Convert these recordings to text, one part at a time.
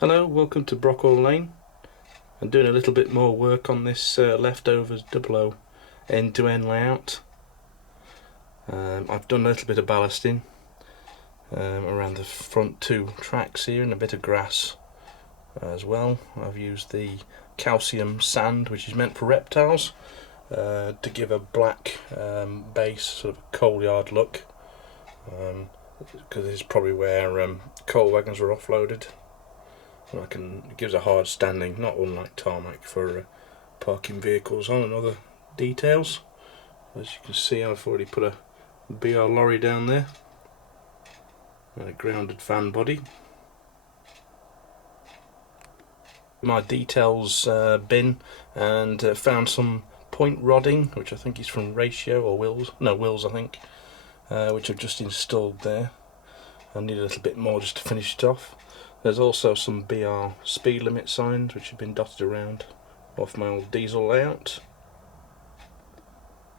Hello, welcome to Brockwell Lane. I'm doing a little bit more work on this leftovers 00 end-to-end layout. I've done a little bit of ballasting around the front two tracks here and a bit of grass as well. I've used the calcium sand, which is meant for reptiles, to give a black base, sort of a coal yard look, because it's probably where coal wagons were offloaded. It gives a hard standing, not unlike tarmac, for parking vehicles on, and other details. As you can see, I've already put a BR lorry down there and a grounded fan body. My details bin, and found some point rodding, which I think is from Ratio or Wills I think, which I've just installed there. I need a little bit more just to finish it off. There's also some BR speed limit signs which have been dotted around off my old diesel layout.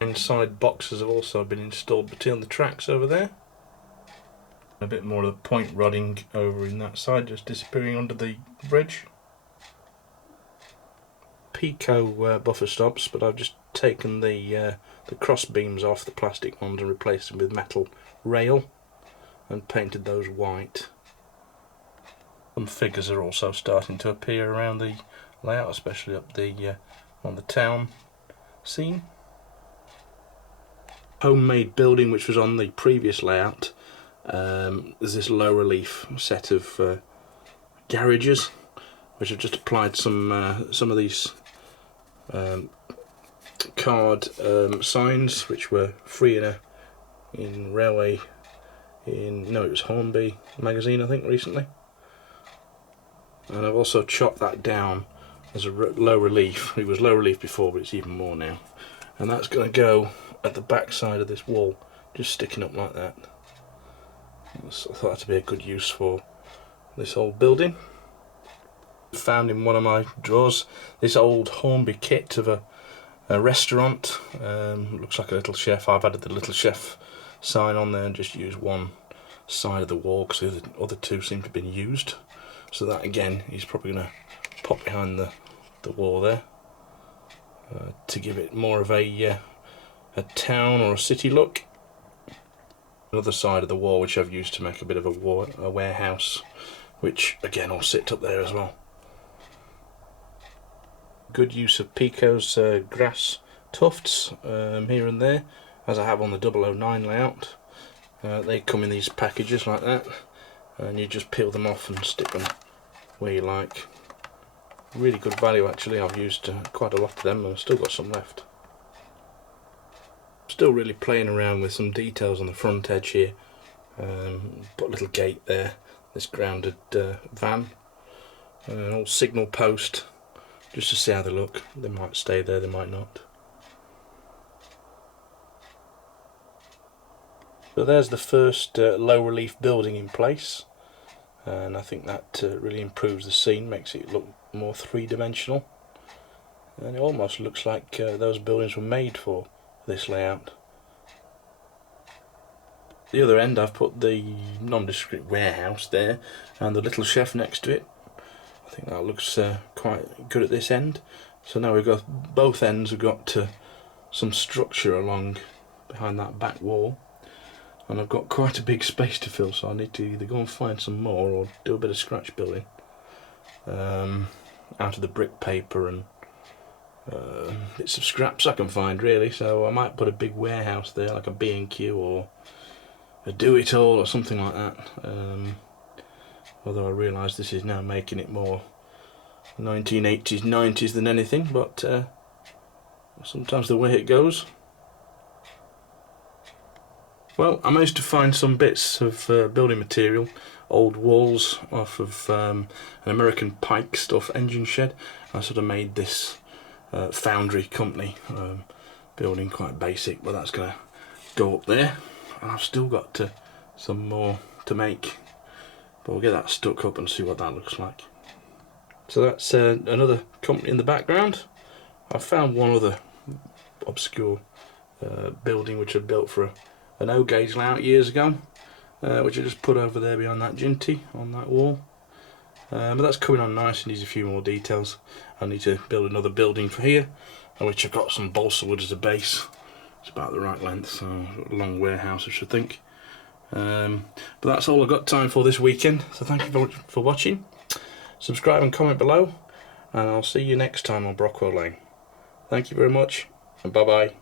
Inside boxes have also been installed between the tracks over there. A bit more of the point rodding over in that side, just disappearing under the bridge. Pico buffer stops, but I've just taken the cross beams off the plastic ones and replaced them with metal rail and painted those white. Some figures are also starting to appear around the layout, especially up on the town scene. Homemade building, which was on the previous layout, there's this low relief set of garages, which I've just applied some of these card signs, which were free in Railway, it was Hornby magazine I think recently. And I've also chopped that down as a low relief. It was low relief before, but it's even more now. And that's going to go at the back side of this wall, just sticking up like that. So I thought that'd be a good use for this old building. Found in one of my drawers this old Hornby kit of a restaurant. Looks like a little chef. I've added the little chef sign on there and just used one side of the wall because the other two seem to have been used. So that again is probably going to pop behind the wall there to give it more of a town or a city look. Another side of the wall which I've used to make a bit of a warehouse, which again will sit up there as well. Good use of Pico's grass tufts here and there, as I have on the 009 layout. They come in these packages like that, and you just peel them off and stick them where you like. Really good value actually. I've used quite a lot of them and I've still got some left. Still really playing around with some details on the front edge here. Put a little gate there, this grounded van, an old signal post, just to see how they look. They might stay there, they might not. So there's the first low relief building in place, and I think that really improves the scene, makes it look more three-dimensional, and it almost looks like those buildings were made for this layout. The other end I've put the nondescript warehouse there and the little chef next to it. I think that looks quite good at this end. So now we've got both ends, we've got some structure along behind that back wall, and I've got quite a big space to fill, so I need to either go and find some more or do a bit of scratch building out of the brick paper and bits of scraps I can find really. So I might put a big warehouse there, like a B&Q or a do-it-all or something like that. Although I realise this is now making it more 1980s, 90s than anything, but sometimes the way it goes. Well, I managed to find some bits of building material, old walls off of an American Pike stuff engine shed. I sort of made this foundry company building, quite basic, but that's going to go up there. And I've still got some more to make, but we'll get that stuck up and see what that looks like. So that's another company in the background. I found one other obscure building which I built for an O-gauge layout years ago, which I just put over there behind that Ginty on that wall. But that's coming on nice. It needs a few more details. I need to build another building for here, which I've got some balsa wood as a base. It's about the right length, so a long warehouse I should think. But that's all I've got time for this weekend, so thank you for watching. Subscribe and comment below, and I'll see you next time on Brockwell Lane. Thank you very much, and bye bye.